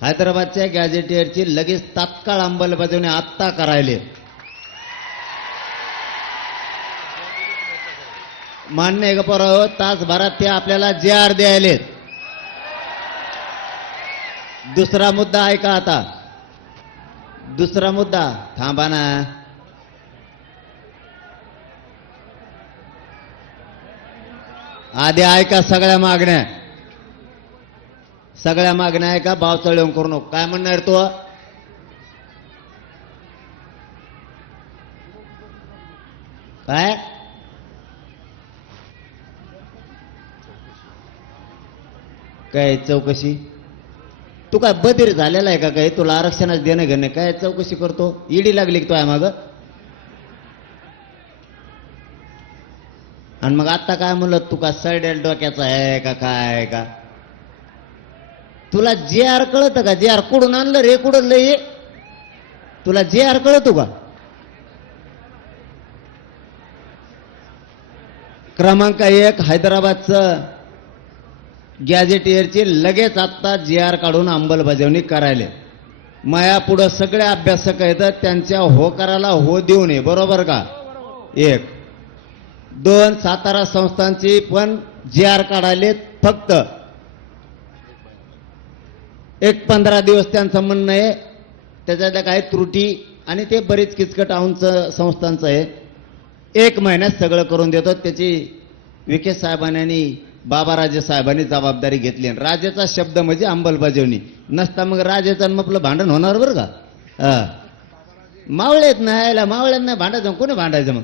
हैदराबादच्या गॅझेटियरची लगेच तात्काळ अंमलबजावणी आत्ता करायले. मान्य आहे का पोरांनो? तासभरात ते आपल्याला JR द्यायलेत. दुसरा मुद्दा ऐका आता. दुसरा मुद्दा थांबा ना. आधी ऐका सगळ्या मागण्या. सगळ्या मागण्या ऐका. बावचळ येऊन करू नको. काय म्हणणार तू? काय काय चौकशी? तू काय बधीर झालेला आहे का? काय तुला आरक्षणाचं देणं घेणं? काय चौकशी करतो? ईडी लागली की तो आहे माग? आणि मग आता काय म्हणलं? तू का सडेल डोक्याचा आहे का काय का? तुला JR कळतं का? JR कुठून आणलं रे? कुठून लय? तुला JR कळतो का? क्रमांक 1 हैदराबादचं गॅझेटियरची लगेच आत्ता JR काढून अंमलबजावणी करायला. माया पुढं सगळे अभ्यासक आहेत, त्यांच्या होकाराला हो देऊ नये. बरोबर का? 1 2 सातारा संस्थांची पण JR काढायले. फक्त एक 15 दिवस त्यांचं म्हणणं आहे. त्याच्यातल्या काही त्रुटी आणि ते बरीच किचकट आऊंचं संस्थांचं आहे. 1 महिन्यात सगळं करून देतो. त्याची विखे साहेबांनी बाबाराजे साहेबांनी जबाबदारी घेतली. राजेचा शब्द म्हणजे अंमलबजावणी. नसता मग राजेचं आपलं भांडण होणार बरं का? मावळेत नाही, मावळ्यांना भांडायचं. कोणी भांडायचं मग?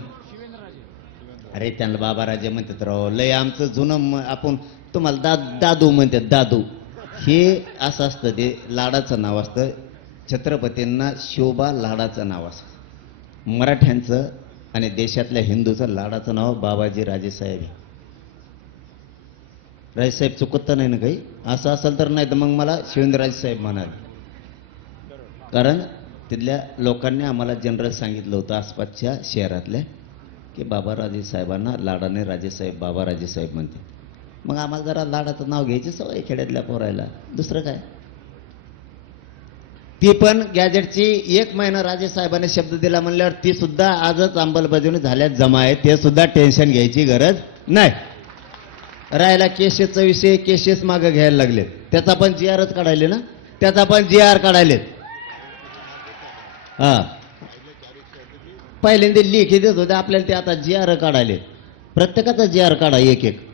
अरे त्यांना बाबाराजे म्हणतात राव. लय आमचं जुनं आपण तुम्हाला दादू म्हणतात. दादू हे असं असतं. ते लाडाचं नाव असतं. छत्रपतींना शोभा लाडाचं नाव असतं. मराठ्यांचं आणि देशातल्या हिंदूचं लाडाचं नाव बाबाजी राजेसाहेब. राजेसाहेब चुकत नाही ना काही? असं असेल तर नाही तर मग मला शिवेंद्रराजे साहेब म्हणाल. कारण तिथल्या लोकांनी आम्हाला जनरल सांगितलं होतं आसपासच्या शहरातल्या की बाबाराजे साहेबांना लाडाने राजेसाहेब बाबाराजे साहेब म्हणते. मग आम्हाला जरा लाडाचं नाव घ्यायची सवय खेड्यातल्या पोरायला. दुसरं काय? ती पण गॅजेटची 1 महिना राजेसाहेबांनी शब्द दिला म्हणल्यावर ती सुद्धा आजच अंमलबजावणी झाल्यात जमा आहे. ते सुद्धा टेन्शन घ्यायची गरज नाही. राहिला केसेसचा विषय. केसेस मागे घ्यायला लागले. त्याचा पण JRच काढायले ना? त्याचा पण JR काढायलेत. हा पहिल्यांदा लेखी देत होते आपल्याला. ते आता JR काढायले. प्रत्येकाचा JR काढा. एक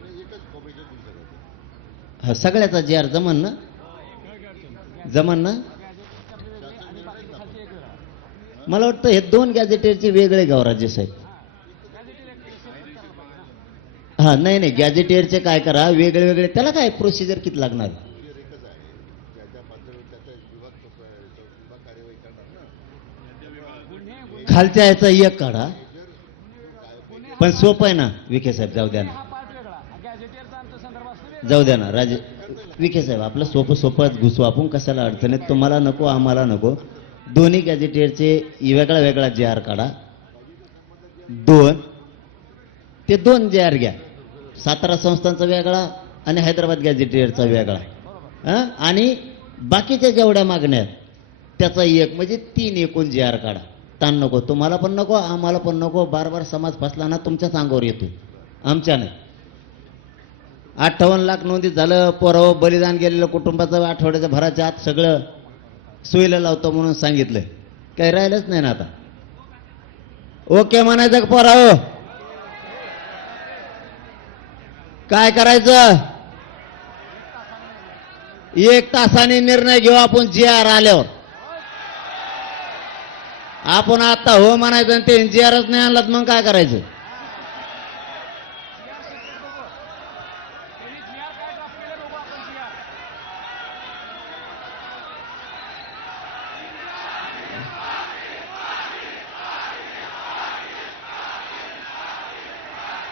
हा सगळ्याचा JR जमन ना? जमन ना? मला वाटतं हे 2 गॅझेटियरचे वेगळे गाव राजे साहेब. हा नाही नाही गॅझेटियरचे काय करा वेगळे वेगळे. त्याला काय प्रोसिजर किती लागणार? खालच्या याचा एक काढा. पण सोपं आहे ना विखे साहेब? जाऊ द्या ना. जाऊ द्या ना राजे विखे साहेब. आपलं सोपं सोपंच घुसू आपण. कशाला अडचणीत? तुम्हाला नको आम्हाला नको. दोन्ही गॅझेटियरचे वेगळा वेगळा JR काढा. 2 ते 2 JR घ्या. सातारा संस्थांचा वेगळा आणि हैदराबाद गॅझेटियरचा वेगळा. आणि बाकीच्या जेवढ्या मागण्या त्याचा एक म्हणजे 3 एकूण JR काढा. ताण नको. तुम्हाला पण नको आम्हाला पण नको. बार बार समाज फसला ना तुमच्याच अंगावर येतो, आमच्या नाही. 58 लाख नोंदीत झालं. पोराव बलिदान गेलेलं कुटुंबाचं आठवड्याच्या भराच्या आत सगळं सोयीला लावतो म्हणून सांगितलंय. काही राहिलंच नाही ना आता. ओके म्हणायचं का पोराव? काय करायचं? 1 तासाने निर्णय घेऊ आपण. JR आल्यावर आपण आता हो म्हणायचं आणि ते JRच नाही आणलात मग काय करायचं?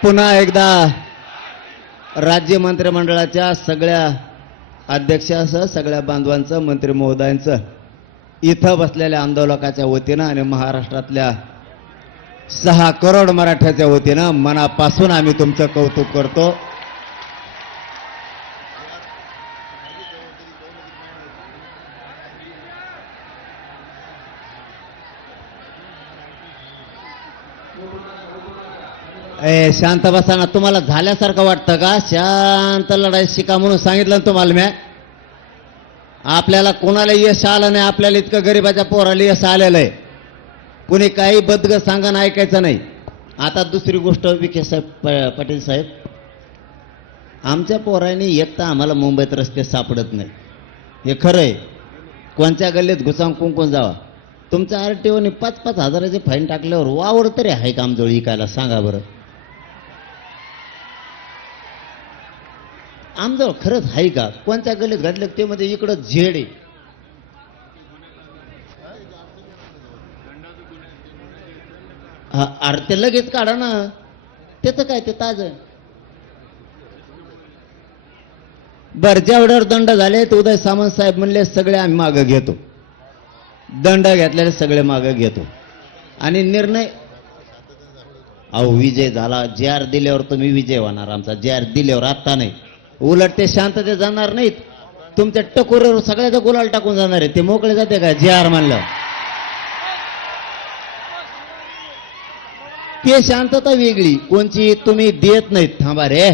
पुन्हा एकदा राज्य मंत्रिमंडळाच्या सगळ्या अध्यक्षासह सगळ्या बांधवांचं मंत्री महोदयांचं इथं बसलेल्या आंदोलकाच्या वतीनं आणि महाराष्ट्रातल्या 6 करोड मराठ्याच्या वतीनं मनापासून आम्ही तुमचं कौतुक करतो. ए शांत बसा ना. तुम्हाला झाल्यासारखं वाटतं का? शांत लढाई शिका म्हणून सांगितलं ना तुम्हाला मी. आपल्याला कोणाला यश आलं नाही, आपल्याला इतकं गरिबाच्या पोराला यश आलेलं आहे. कुणी काही बदग सांगा ऐकायचं नाही. आता दुसरी गोष्ट विखे साहेब, पाटील साहेब, आमच्या पोरांनी एक तर आम्हाला मुंबईत रस्ते सापडत नाही, हे खरं आहे. कोणत्या गल्लीत घुसावून कुंकून जावा. तुमच्या आरटीओने 5-5 हजाराचे फाईन टाकल्यावर वावर तरी आहे का आमजवळ इकायला? सांगा बरं. आमजवळ खरंच आहे का? कोणत्या गल्लीत घडलं ते मध्ये इकडं झेड आहे. अरे ते लगेच काढा ना, त्याचं काय, ते ताजं. बर, जेवढ्यावर दंड झाले तर उदय सामंत साहेब म्हणले सगळे आम्ही मागं घेतो. दंड घेतलेले सगळे मागं घेतो आणि निर्णय. अहो विजय झाला, जे दिल्यावर तुम्ही विजय होणार. आमचा जे दिल्यावर आत्ता नाही. उलट ते शांततेत जाणार नाहीत, तुमच्या टकोरीवर सगळ्याचा गुलाल टाकून जाणार आहे. ते मोकळे जाते का जे म्हणलं? ते शांतता वेगळी. कोणची तुम्ही देत नाहीत. थांबा रे,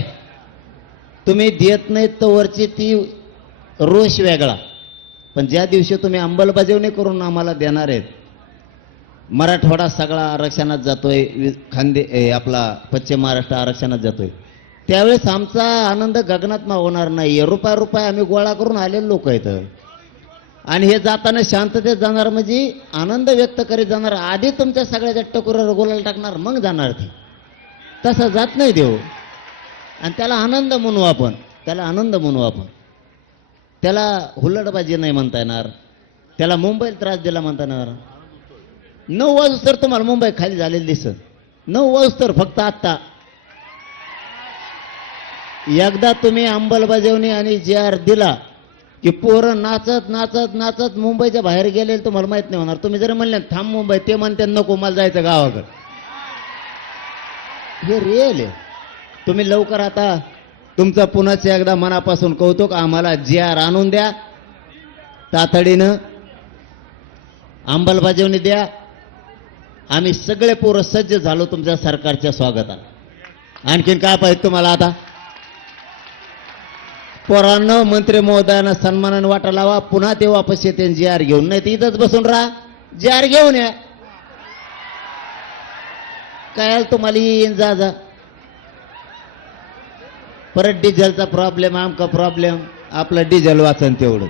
तुम्ही देत नाहीत तर वरची ती रोष वेगळा. पण ज्या दिवशी तुम्ही अंमलबजावणी करून आम्हाला देणार आहेत, मराठवाडा सगळा आरक्षणात जातोय, आपला पश्चिम महाराष्ट्र आरक्षणात जातोय, त्यावेळेस आमचा आनंद गगनात होणार नाही. रुपया आम्ही गोळा करून आलेले लोक आहेत. आणि हे जाताना शांततेत जाणार, म्हणजे आनंद व्यक्त करीत जाणार. आधी तुमच्या सगळ्याच्या टकोरावर गोलाला टाकणार, मग जाणार. ते तसं जात नाही देव. आणि त्याला आनंद म्हणू आपण, त्याला आनंद म्हणू आपण. त्याला हुल्लडबाजी नाही म्हणता येणार, त्याला मुंबईला त्रास दिला म्हणता येणार. 9 वाजता तर तुम्हाला मुंबई खाली झालेली दिसत. 9 वाजता तर फक्त आत्ता. एकदा तुम्ही अंमलबजावणी आणि जे दिला की पोरं नाचत नाचत नाचत मुंबईच्या बाहेर गेले, तुम्हाला माहित नाही होणार. तुम्ही जर म्हणले थांब मुंबई, ते म्हणते नको मला जायचं गावाकडे. हे रिअल आहे. तुम्ही लवकर आता तुमचं पुन्हा एकदा मनापासून कौतुक. आम्हाला जे आणून द्या तातडीनं, अंमलबजावणी द्या. आम्ही सगळे पोरं सज्ज झालो तुमच्या सरकारच्या स्वागताला. आणखीन काय पाहिजे तुम्हाला? आता पोरांनो, मंत्री महोदयांना सन्मानाने वाटा लावा. पुन्हा ते वापस येते जी आर घेऊन, नाही तर इथंच बसून राहा. जी आर घेऊन या. काय तुम्हाला येईन जा जा. परत डिझेलचा प्रॉब्लेम, आमका प्रॉब्लेम. आपलं डिझेल वाचन तेवढं.